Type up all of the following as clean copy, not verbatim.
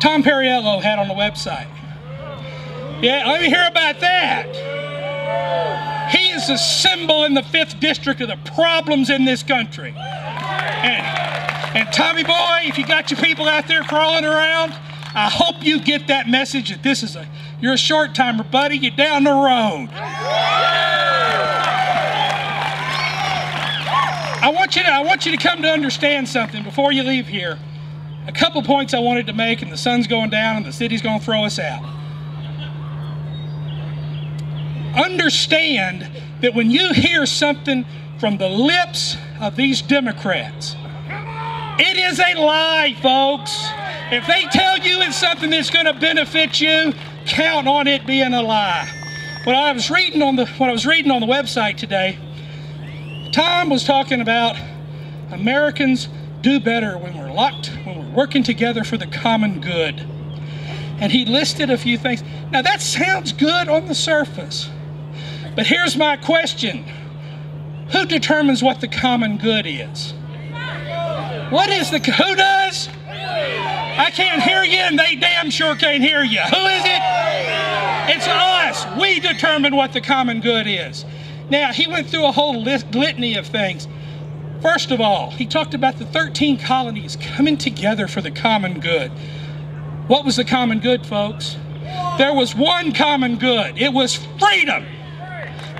Tom Perriello had on the website. Yeah, let me hear about that. He is a symbol in the 5th district of the problems in this country. And Tommy boy, if you got your people out there crawling around, I hope you get that message that this is you're a short timer, buddy. You're down the road. I want you to come to understand something before you leave here. A couple points I wanted to make, and the sun's going down and the city's going to throw us out. Understand that when you hear something from the lips of these Democrats, it is a lie, folks. If they tell you it's something that's going to benefit you, count on it being a lie. When I was reading on the website today, Tom was talking about Americans do better when we're working together for the common good. And he listed a few things. Now that sounds good on the surface, but here's my question. Who determines what the common good is? Who does? I can't hear you and they damn sure can't hear you. Who is it? It's us. We determine what the common good is. Now, he went through a whole litany of things. First of all, he talked about the 13 colonies coming together for the common good. What was the common good, folks? There was one common good. It was freedom.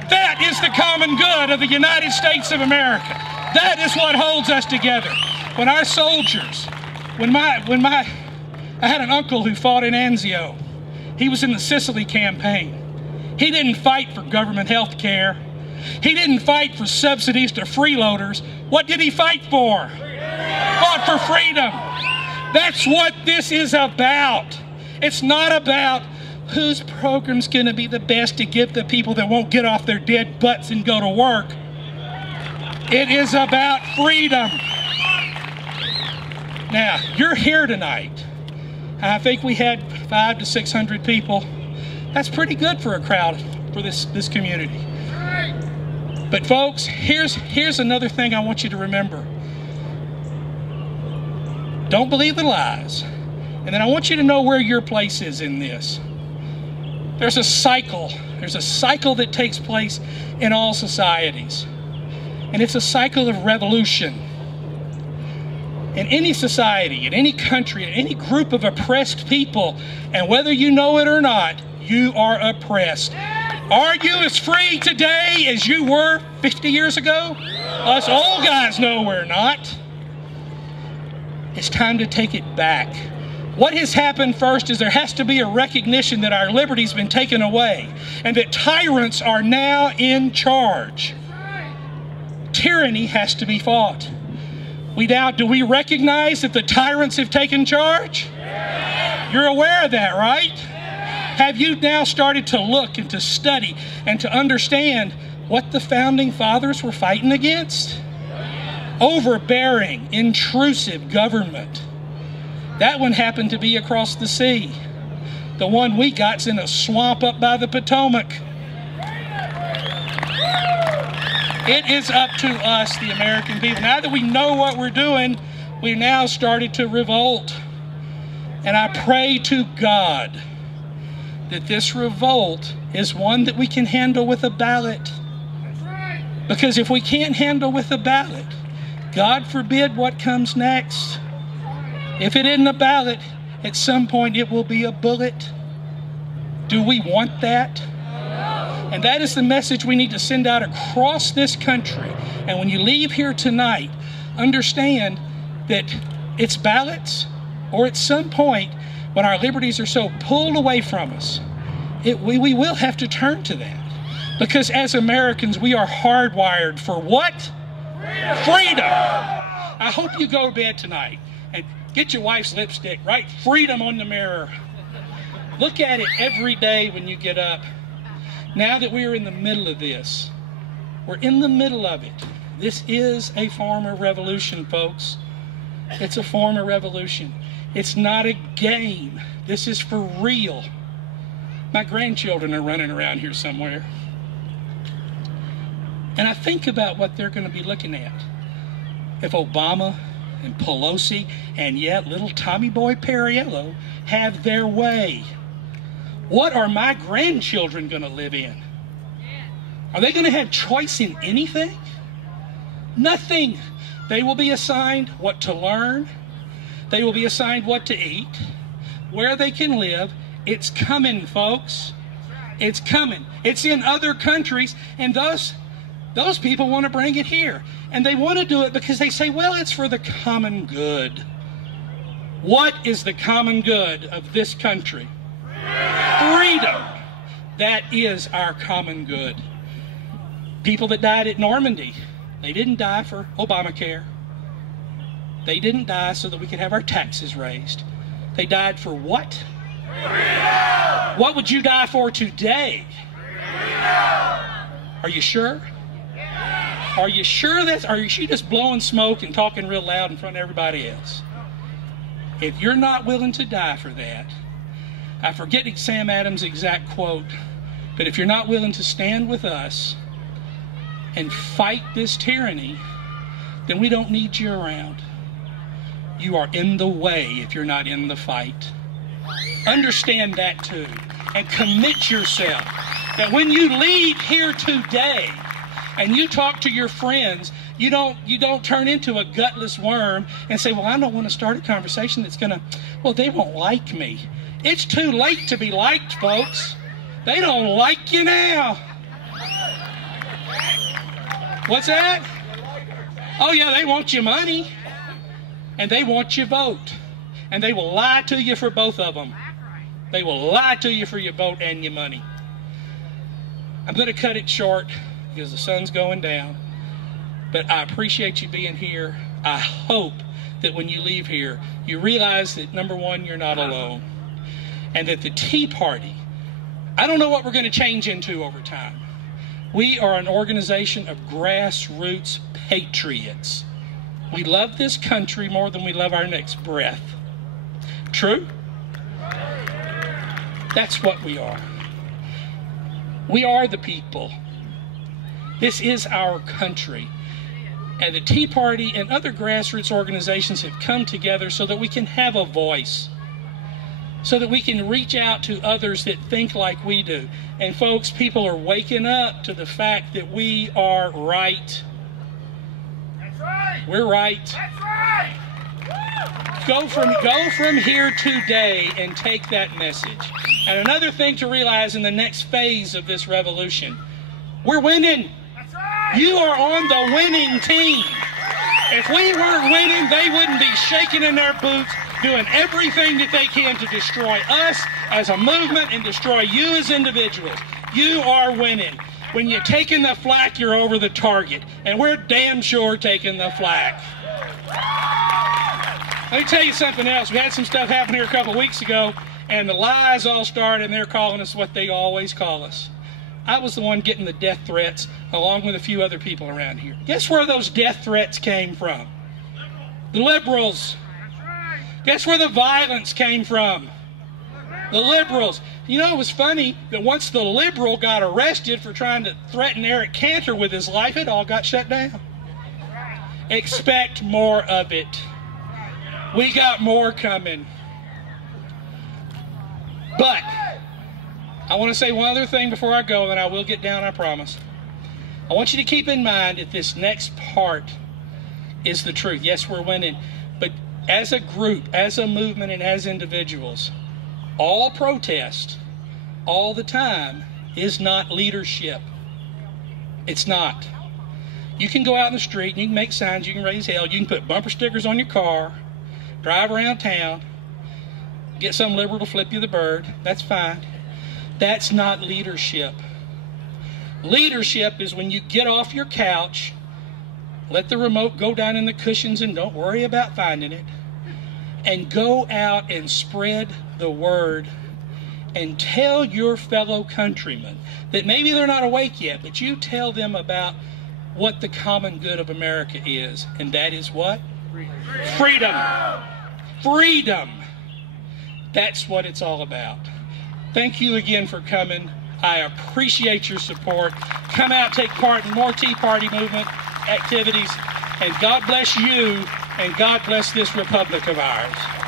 That is the common good of the United States of America. That is what holds us together. When our soldiers, I had an uncle who fought in Anzio. He was in the Sicily campaign. He didn't fight for government health care. He didn't fight for subsidies to freeloaders. What did he fight for? Fought for freedom. That's what this is about. It's not about whose program's going to be the best to give the people that won't get off their dead butts and go to work. It is about freedom. Now, you're here tonight. I think we had 500 to 600 people. That's pretty good for a crowd for this community. But folks, here's another thing I want you to remember. Don't believe the lies. And then I want you to know where your place is in this. There's a cycle. There's a cycle that takes place in all societies. And it's a cycle of revolution. In any society, in any country, in any group of oppressed people, and whether you know it or not, you are oppressed. Are you as free today as you were 50 years ago? Us old guys know we're not. It's time to take it back. What has happened first is there has to be a recognition that our liberty's been taken away and that tyrants are now in charge. Tyranny has to be fought. Do we recognize that the tyrants have taken charge? You're aware of that, right? Have you now started to look and to study and to understand what the founding fathers were fighting against? Overbearing, intrusive government. That one happened to be across the sea. The one we got's in a swamp up by the Potomac. It is up to us, the American people. Now that we know what we're doing, we now started to revolt. And I pray to God that this revolt is one that we can handle with a ballot. Because if we can't handle with a ballot, God forbid what comes next. If it isn't a ballot, at some point it will be a bullet. Do we want that? And that is the message we need to send out across this country. And when you leave here tonight, understand that it's ballots, or at some point when our liberties are so pulled away from us, we will have to turn to that. Because as Americans, we are hardwired for what? Freedom. I hope you go to bed tonight and get your wife's lipstick, write freedom on the mirror. Look at it every day when you get up. Now that we are in the middle of this, we're in the middle of it. This is a form of revolution, folks. It's a form of revolution. It's not a game. This is for real. My grandchildren are running around here somewhere. And I think about what they're going to be looking at. If Obama and Pelosi and yet little Tommy Boy Perriello have their way. What are my grandchildren going to live in? Are they going to have choice in anything? Nothing. They will be assigned what to learn. They will be assigned what to eat, where they can live. It's coming, folks. It's coming. It's in other countries, and those people want to bring it here. And they want to do it because they say, well, it's for the common good. What is the common good of this country? Freedom. That is our common good. People that died at Normandy, they didn't die for Obamacare. They didn't die so that we could have our taxes raised. They died for what? Freedom! What would you die for today? Freedom! Are you sure? Yes. Are you sure that's, or is she just blowing smoke and talking real loud in front of everybody else? If you're not willing to die for that, I forget Sam Adams' exact quote, but if you're not willing to stand with us and fight this tyranny, then we don't need you around. You are in the way if you're not in the fight. Understand that too, and commit yourself that when you leave here today and you talk to your friends, you don't turn into a gutless worm and say, well, I don't want to start a conversation that's going to, well, they won't like me. It's too late to be liked, folks. They don't like you now. What's that? Oh, yeah, they want your money. And they want your vote. And they will lie to you for both of them. They will lie to you for your vote and your money. I'm going to cut it short because the sun's going down. But I appreciate you being here. I hope that when you leave here, you realize that, number one, you're not alone. And that the Tea Party, I don't know what we're going to change into over time. We are an organization of grassroots patriots. We love this country more than we love our next breath. True? That's what we are. We are the people. This is our country. And the Tea Party and other grassroots organizations have come together so that we can have a voice, so that we can reach out to others that think like we do. And folks, people are waking up to the fact that we are right. That's right. We're right. That's right. Go from here today and take that message. And another thing to realize in the next phase of this revolution, we're winning. That's right. You are on the winning team. If we weren't winning, they wouldn't be shaking in their boots, doing everything that they can to destroy us as a movement and destroy you as individuals. You are winning. When you're taking the flak, you're over the target. And we're damn sure taking the flak. Let me tell you something else. We had some stuff happen here a couple of weeks ago, and the lies all started, and they're calling us what they always call us. I was the one getting the death threats, along with a few other people around here. Guess where those death threats came from? The liberals. Guess where the violence came from? The liberals. You know, it was funny that once the liberal got arrested for trying to threaten Eric Cantor with his life, it all got shut down. Expect more of it. We got more coming. But I want to say one other thing before I go, and I will get down, I promise. I want you to keep in mind that this next part is the truth. Yes, we're winning. But as a group, as a movement, and as individuals, all protest all the time is not leadership. It's not. You can go out in the street and you can make signs, you can raise hell, you can put bumper stickers on your car, drive around town, get some liberal to flip you the bird. That's fine. That's not leadership. Leadership is when you get off your couch, let the remote go down in the cushions and don't worry about finding it, and go out and spread the word and tell your fellow countrymen that maybe they're not awake yet, but you tell them about what the common good of America is. And that is what? Freedom. Freedom. That's what it's all about. Thank you again for coming. I appreciate your support. Come out, take part in more Tea Party movement activities. And God bless you And God bless this republic of ours.